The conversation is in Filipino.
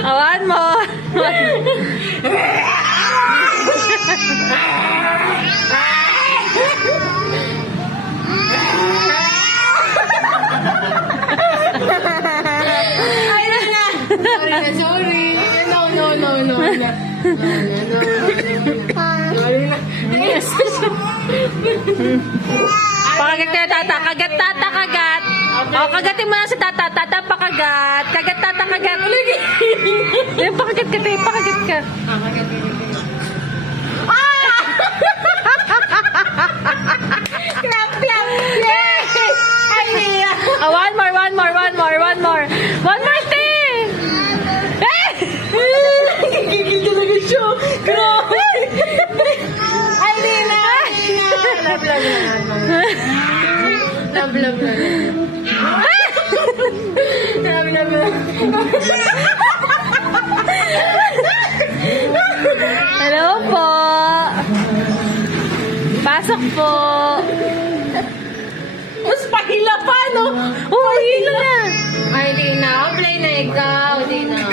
One more. Sorry. No. Pakagat ka tata. Kagat tata, kagat. O, kagatin mo lang sa tata. Tata, pakagat. Kagat tata, kagat. Yan, pakagat ka tayo. Pakagat ka. Clap. Yay! Ay, niya. One more. One more, te. Gigil talaga siya. Grabe. Ay, Nina. Love. Hello po. Pasok po. Mas pahila pa, no? Oh, hila na. Ay, Lina. Play na ikaw, Lina.